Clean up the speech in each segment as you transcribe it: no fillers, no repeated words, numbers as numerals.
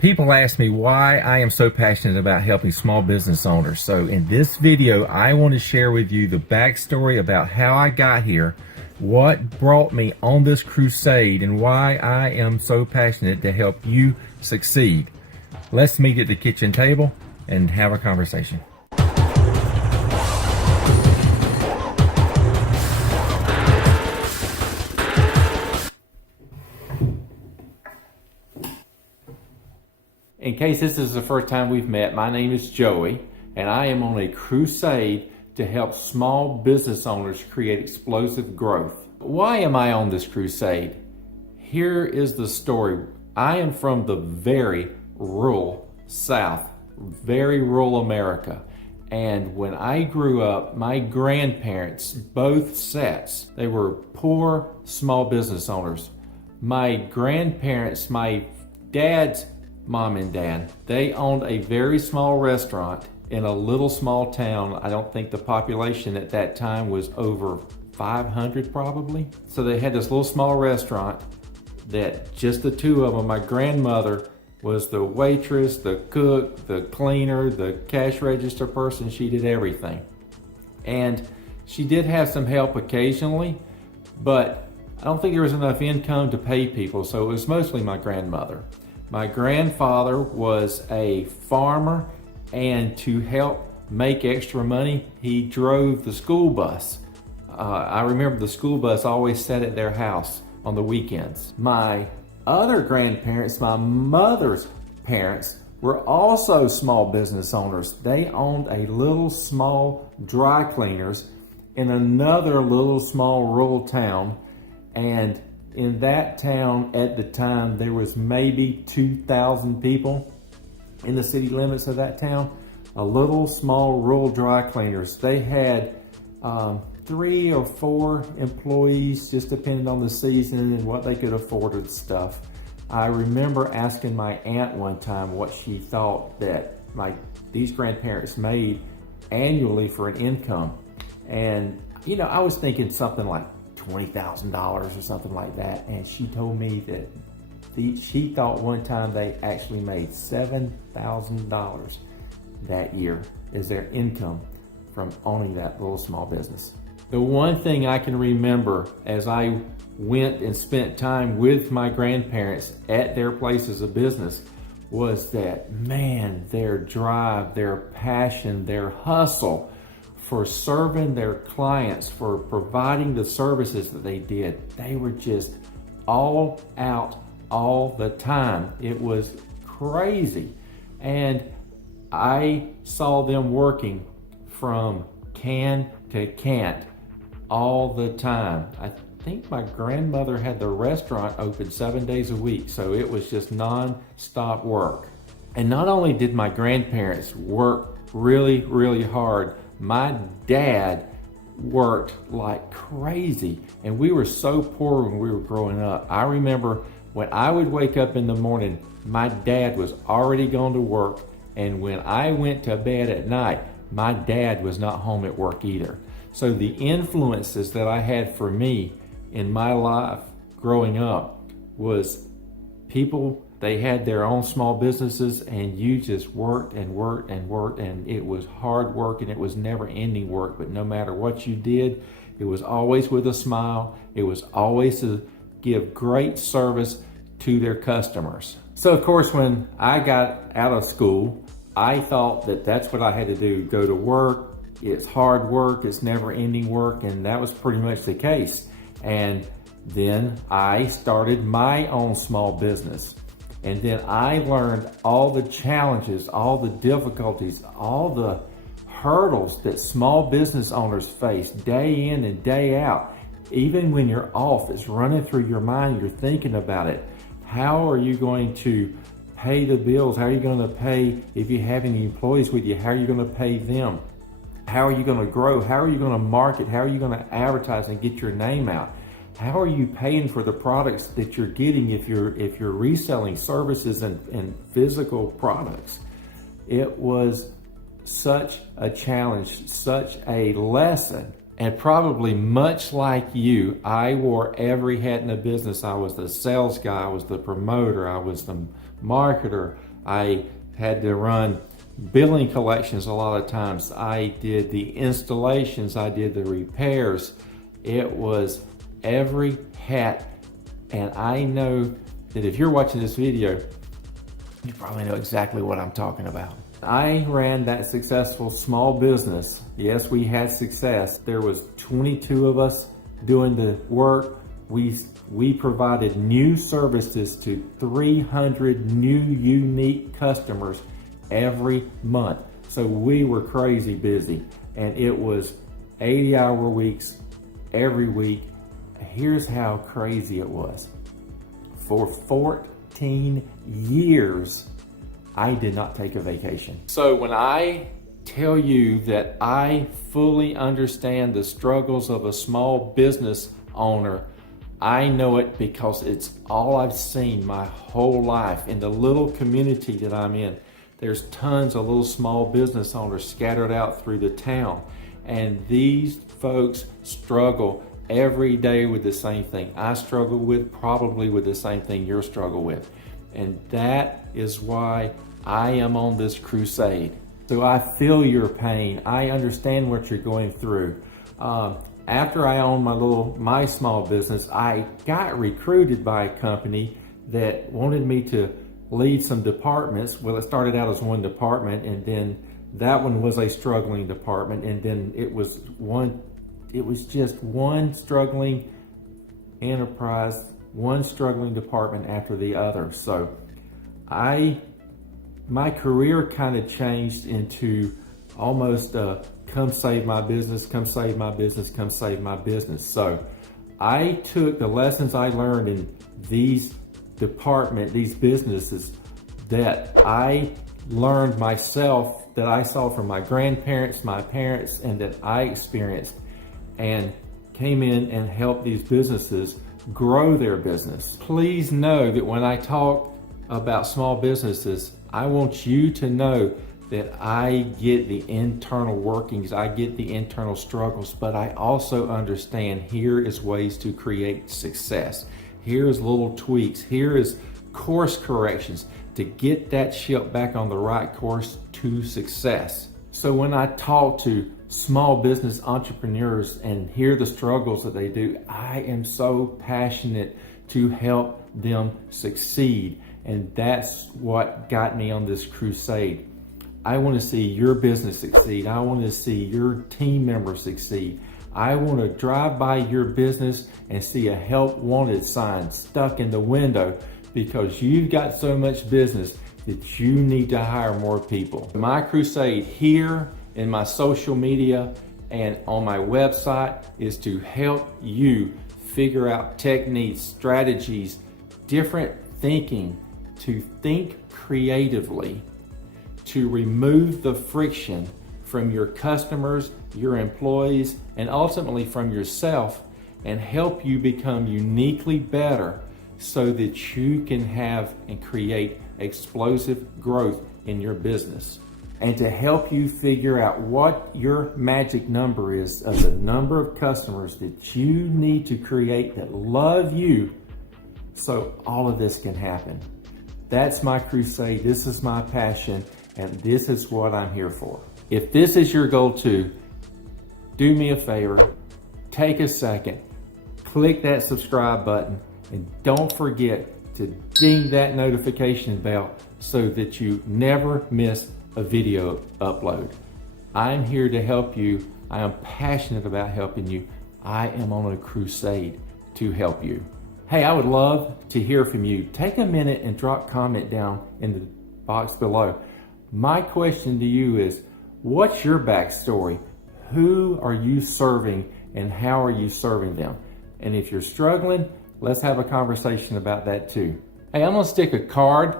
People ask me why I am so passionate about helping small business owners. So in this video, I want to share with you the backstory about how I got here, what brought me on this crusade, and why I am so passionate to help you succeed. Let's meet at the kitchen table and have a conversation. In case this is the first time we've met, my name is Joey, and I am on a crusade to help small business owners create explosive growth. Why am I on this crusade? Here is the story. I am from the very rural South, very rural America. And when I grew up, my grandparents, both sets, they were poor small business owners. My grandparents, my dad's mom and dad, they owned a very small restaurant in a little small town. I don't think the population at that time was over 500 probably. So they had this little small restaurant that just the two of them, my grandmother was the waitress, the cook, the cleaner, the cash register person. She did everything. And she did have some help occasionally, but I don't think there was enough income to pay people, so it was mostly my grandmother. My grandfather was a farmer, and to help make extra money, he drove the school bus. I remember the school bus always sat at their house on the weekends. My other grandparents, my mother's parents, were also small business owners. They owned a little small dry cleaners in another little small rural town, and in that town at the time, there was maybe 2,000 people in the city limits of that town. A little small rural dry cleaners. They had 3 or 4 employees, just depending on the season and what they could afford and stuff. I remember asking my aunt one time what she thought that these grandparents made annually for an income. And I was thinking something like $20,000 or something like that, and she told me that she thought one time they actually made $7,000 that year as their income from owning that little small business. The one thing I can remember as I went and spent time with my grandparents at their places of business was that, man, their drive, their passion, their hustle for serving their clients, for providing the services that they did. They were just all out all the time. It was crazy. And I saw them working from can to can't all the time. I think my grandmother had the restaurant open 7 days a week, so it was just non-stop work. And not only did my grandparents work really, really hard, my dad worked like crazy, and we were so poor when we were growing up. I remember when I would wake up in the morning, my dad was already gone to work, and when I went to bed at night, my dad was not home at work either. So the influences that I had for me in my life growing up was people. They had their own small businesses, and you just worked and worked and worked, and it was hard work, and it was never ending work. But no matter what you did, it was always with a smile. It was always to give great service to their customers. So of course, when I got out of school, I thought that that's what I had to do, go to work. It's hard work, it's never ending work, and that was pretty much the case. And then I started my own small business. And then I learned all the challenges, all the difficulties, all the hurdles that small business owners face day in and day out. Even when you're off, it's running through your mind, you're thinking about it. How are you going to pay the bills? How are you going to pay, if you have any employees with you, how are you going to pay them? How are you going to grow? How are you going to market? How are you going to advertise and get your name out? How are you paying for the products that you're getting if you're reselling services and physical products? It was such a challenge, such a lesson. And probably much like you, I wore every hat in the business. I was the sales guy, I was the promoter, I was the marketer, I had to run billing collections a lot of times. I did the installations, I did the repairs. It was every hat. And I know that if you're watching this video, you probably know exactly what I'm talking about. I ran that successful small business. Yes, we had success. There was 22 of us doing the work. We provided new services to 300 new unique customers every month. So we were crazy busy, and it was 80-hour weeks every week. Here's how crazy it was. For 14 years, I did not take a vacation. So when I tell you that I fully understand the struggles of a small business owner, I know it because it's all I've seen my whole life in the little community that I'm in. There's tons of little small business owners scattered out through the town, and these folks struggle every day with the same thing I struggle with, probably with the same thing you're struggle with. And that is why I am on this crusade. So I feel your pain. I understand what you're going through. After I owned my small business, I got recruited by a company that wanted me to lead some departments. Well, it started out as one department, and then that one was a struggling department, and then it was just one struggling enterprise, one struggling department after the other. So my career kind of changed into almost come save my business, come save my business, come save my business. So I took the lessons I learned in these businesses that I learned myself, that I saw from my grandparents, my parents, and that I experienced, and came in and helped these businesses grow their business. Please know that when I talk about small businesses, I want you to know that I get the internal workings, I get the internal struggles, but I also understand here is ways to create success. Here is little tweaks, here is course corrections to get that ship back on the right course to success. So when I talk to small business entrepreneurs and hear the struggles that they do, I am so passionate to help them succeed. And that's what got me on this crusade. I want to see your business succeed. I want to see your team members succeed. I want to drive by your business and see a help wanted sign stuck in the window because you've got so much business that you need to hire more people. My crusade here in my social media and on my website is to help you figure out techniques, strategies, different thinking, to think creatively, to remove the friction from your customers, your employees, and ultimately from yourself, and help you become uniquely better so that you can have and create explosive growth in your business. And to help you figure out what your magic number is of the number of customers that you need to create that love you so all of this can happen. That's my crusade. This is my passion. And this is what I'm here for. If this is your goal too, do me a favor, take a second, click that subscribe button, and don't forget to ding that notification bell so that you never miss a video upload. I'm here to help you. I am passionate about helping you. I am on a crusade to help you. Hey, I would love to hear from you. Take a minute and drop comment down in the box below. My question to you is, what's your backstory? Who are you serving and how are you serving them? And if you're struggling, let's have a conversation about that too. Hey, I'm gonna stick a card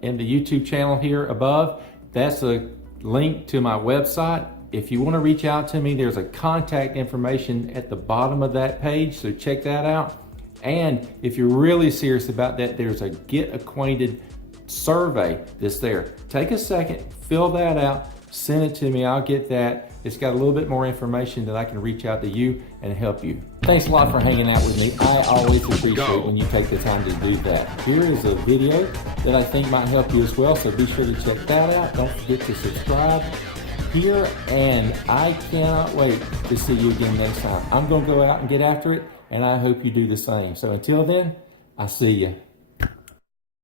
in the YouTube channel here above. That's a link to my website. If you wanna reach out to me, there's a contact information at the bottom of that page, so check that out. And if you're really serious about that, there's a Get Acquainted survey that's there. Take a second, fill that out, send it to me. I'll get that. It's got a little bit more information that I can reach out to you and help you. Thanks a lot for hanging out with me. I always appreciate when you take the time to do that. Here is a video that I think might help you as well, so be sure to check that out. Don't forget to subscribe here, and I cannot wait to see you again next time. I'm going to go out and get after it, and I hope you do the same. So until then, I'll see you.